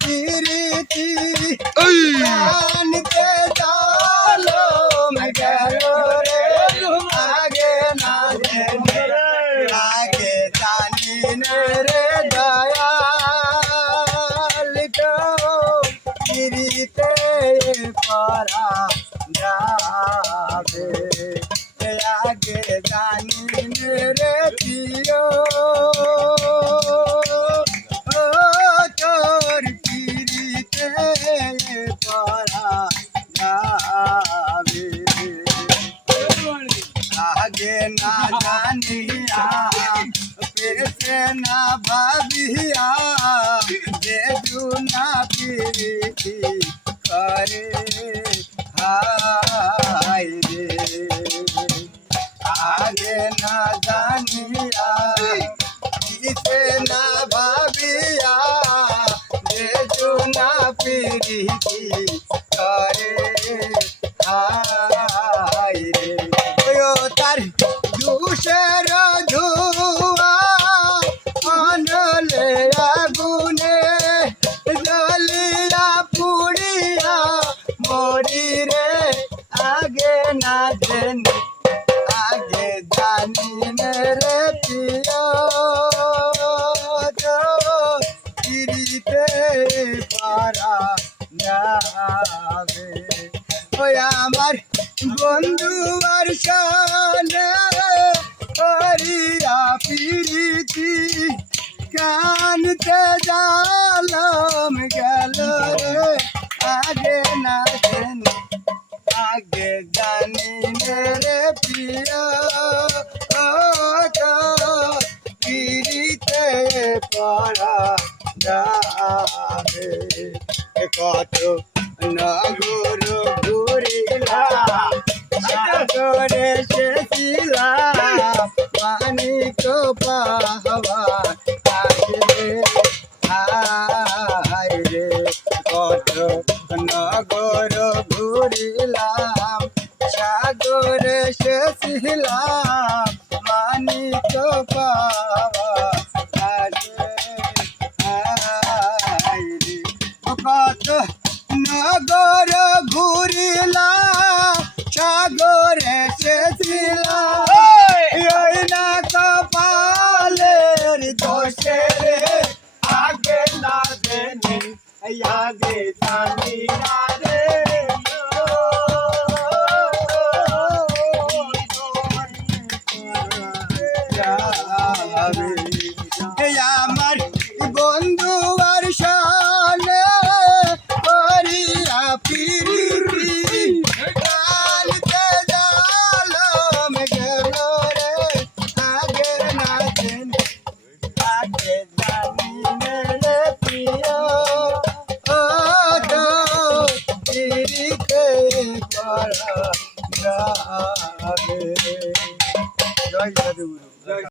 প্রীতি জানতে চলো গেল রে আগে না জেনে আগে জানি রে দয়াল তো প্রীতিতে পরা যাবে আগে জানি রে প্রিয় ও তোর পিরিতে পরা যাবে আগে না জানিয়া পেছে না ভাবিয়া যে না পিরিতি করে হায় রে আগে না জানিয়া কিসে না ভাবিয়া যে না পিরিতি করে হায় রে তার দুষের ধুয়া আনলে আগুনে জ্বলিয়া পুড়িয়া মরি রে আগে না জেনে আগে জানি রে প্রিয় পিরিতে পারা যাবে ওই আমার বন্ধু আর সানে করিয়া পিরিতি কানতে জালম গেল রে আগে না জেনে আগে জানি রে প্রিয় ও তো পিরিতে পড়া যাবে কত নগর ঘুরিলাম সাগরে সেছিলাম মানিক পাওয়া আসবে হায় রে কত নগর ঘুরিলাম সাগরে সেছিলাম মানিক পাওয়া আসবে হায় রে কত নগর ঘুরিলাম সাগরে সেছিলাম ওই না কপালের দোষে রে আগে না জেনে আগে জানি না রে আমার বন্ধু আর সালে করিয়া পিরিতি কালকে জালম গেল রে আগে না জেনে আগে জানি রে প্রিয় ও তো পিরিতে পরা যাবে জয় সাধুগুরু।